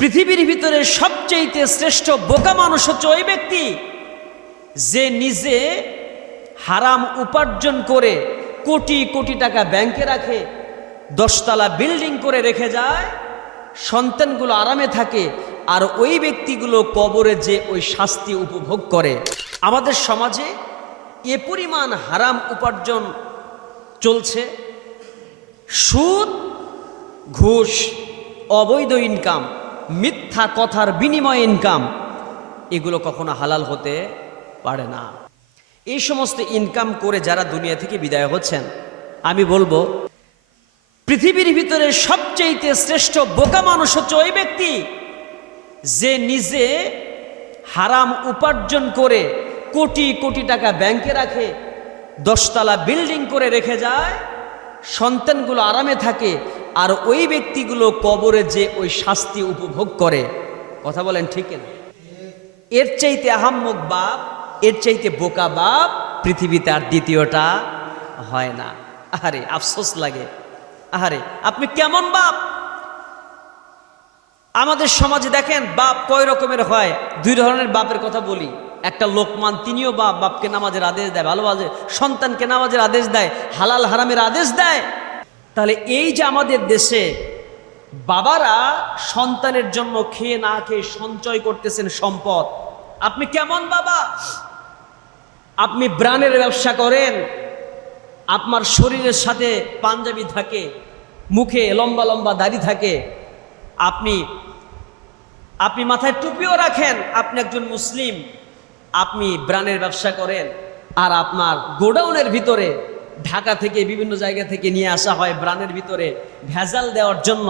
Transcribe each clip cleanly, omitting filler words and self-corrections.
পৃথিবীর ভিতরে সবচেয়ে শ্রেষ্ঠ বোকা মানুষ হচ্ছে ওই ব্যক্তি যে নিজে হারাম উপার্জন করে কোটি কোটি টাকা ব্যাংকে রাখে, 10 তলা বিল্ডিং করে রেখে যায়, সন্তানগুলো আরামে থাকে, আর ওই ব্যক্তিগুলো কবরে যে ওই শাস্তি উপভোগ করে। আমাদের সমাজে এ পরিমাণ হারাম উপার্জন চলছে, সুদ, ঘুষ, অবৈধ ইনকাম, মিথ্যা কথার বিনিময়ে ইনকাম, এগুলো কখনো হালাল হতে পারে না। এই সমস্ত ইনকাম করে যারা দুনিয়া থেকে বিদায় হচ্ছেন, আমি বলবো পৃথিবীর ভিতরে সবচেয়ে শ্রেষ্ঠ বোকা মানুষ হচ্ছে ওই ব্যক্তি যে নিজে হারাম উপার্জন করে কোটি কোটি টাকা ব্যাংকে রাখে, 10 তলা বিল্ডিং করে রেখে যায়, সন্তানগুলো আরামে থাকে, আর ওই ব্যক্তিগুলো কবরে যে ওই শাস্তি উপভোগ করে। কথা বলেন ঠিক না? এর চাইতে আহাম্মক বাপ, এর চাইতে বোকা বাপ পৃথিবীতে আর দ্বিতীয়টা হয় না। আহারে আফসোস লাগে, আহারে আপনি কেমন বাপ। আমাদের সমাজে দেখেন বাপ কয় রকমের হয়। 2 ধরনের বাপের কথা বলি। একটা লোকমান, তিনিও বাপ, বাপকে নামাজের আদেশ দেয়, ভালোবাসে, সন্তানকে নামাজের আদেশ দেয়, হালাল হারামের আদেশ দেয়। তাহলে এই যে আমাদের দেশে বাবারা সন্তানের জন্য খেয়ে না খেয়ে সঞ্চয় করতেছেন সম্পদ, আপনি কেমন বাবা? আপনি ব্রান্ডের ব্যবসা করেন, আপনার শরীরের সাথে পাঞ্জাবি থাকে, মুখে লম্বা লম্বা দাড়ি থাকে, আপনি মাথায় টুপিও রাখেন, আপনি একজন মুসলিম, আপনি ব্রান্ডের ব্যবসা করেন, আর আপনার গোডাউনের ভিতরে ঢাকা থেকে বিভিন্ন জায়গা থেকে নিয়ে আসা হয় ব্রান্ডের ভিতরে ভেজাল দেওয়ার জন্য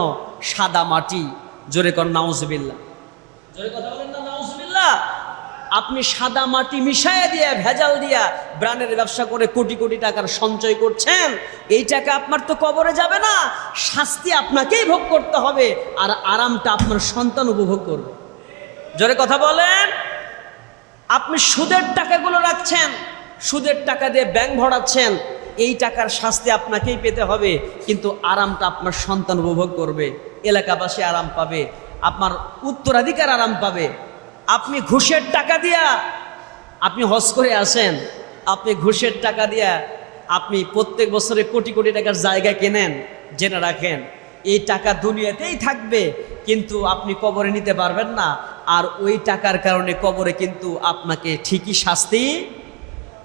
সাদা মাটি। জোরে কর নাউজুবিল্লাহ, জোরে কথা বলেন না নাউজুবিল্লাহ। আপনি সাদা মাটি মিশাইয়া দিয়া, ভেজাল দিয়া ব্রান্ডের ব্যবসা করে কোটি কোটি টাকার সঞ্চয় করছেন। এই টাকা আপনার তো কবরে যাবে না, শাস্তি আপনাকেই ভোগ করতে হবে, আর আরামটা আপনার সন্তান উপভোগ করবে। জোরে কথা বলেন। আপনি সুদের টাকাগুলো রাখছেন, সুদের টাকা দিয়ে ব্যাংক ভরাচ্ছেন, এই টাকার শাস্তি আপনাকেই পেতে হবে, কিন্তু আরামটা আপনার সন্তান উপভোগ করবে, এলাকাবাসী আরাম পাবে, আপনার উত্তরাধিকার আরাম পাবে। আপনি ঘুষের টাকা দিয়া আপনি হজ করে আসেন, আপনি ঘুষের টাকা দিয়া আপনি প্রত্যেক বছরে কোটি কোটি টাকার জায়গা কেনেন। জেনে রাখেন এই টাকা দুনিয়াতেই থাকবে, কিন্তু আপনি কবরে নিতে পারবেন না, আর ওই টাকার কারণে কবরে কিন্তু আপনাকে ঠিকই শাস্তি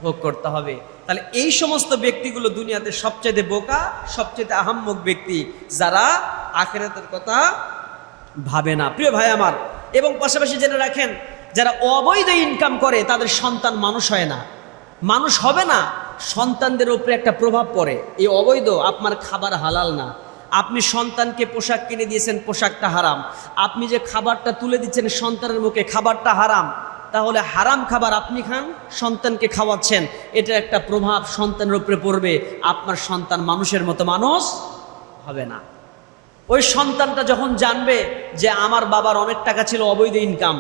ভোগ করতে হবে। তাহলে এই সমস্ত ব্যক্তিগুলো দুনিয়াতে সবচেয়ে বোকা, সবচেয়ে আহাম্মক ব্যক্তি, যারা আখিরাতের কথা ভাবে না। প্রিয় ভাই আমার, এবং পাশাপাশি জেনে রাখেন যারা অবৈধ ইনকাম করে তাদের সন্তান মানুষ হয় না, মানুষ হবে না, সন্তানদের উপরে একটা প্রভাব পড়ে। এই অবৈধ, আপনার খাবার হালাল না, আপনি সন্তানকে পোশাক কিনে দিয়েছেন, পোশাকটা হারাম, আপনি যে খাবারটা তুলে দিচ্ছেন সন্তানের মুখে, খাবারটা হারাম, তাহলে হারাম খাবার আপনি খান, সন্তানকে খাওয়াচ্ছেন, এটা একটা প্রভাব সন্তানের উপরে পড়বে। আপনার সন্তান মানুষের মতো মানুষ হবে না। ওই সন্তানটা যখন জানবে যে আমার বাবার অনেক টাকা ছিল অবৈধ ইনকাম,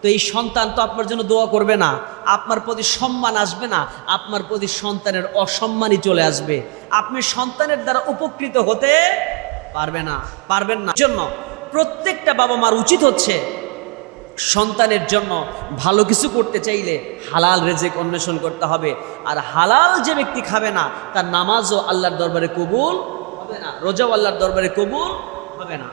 তো এই সন্তান তো আপনার জন্য দোয়া করবে না, আপনার প্রতি সম্মান আসবে না, আপনার প্রতি সন্তানের অসম্মানই চলে আসবে, আপনি সন্তানের দ্বারা উপকৃত হতে পারবেন না। জন্য প্রত্যেকটা বাবা মার উচিত হচ্ছে সন্তানের জন্য ভালো কিছু করতে চাইলে হালাল রিজিক অন্বেষণ করতে হবে। আর হালাল যে ব্যক্তি খাবে না, তার নামাজও আল্লাহর দরবারে কবুল হবে না, রোজাও আল্লাহর দরবারে কবুল হবে না।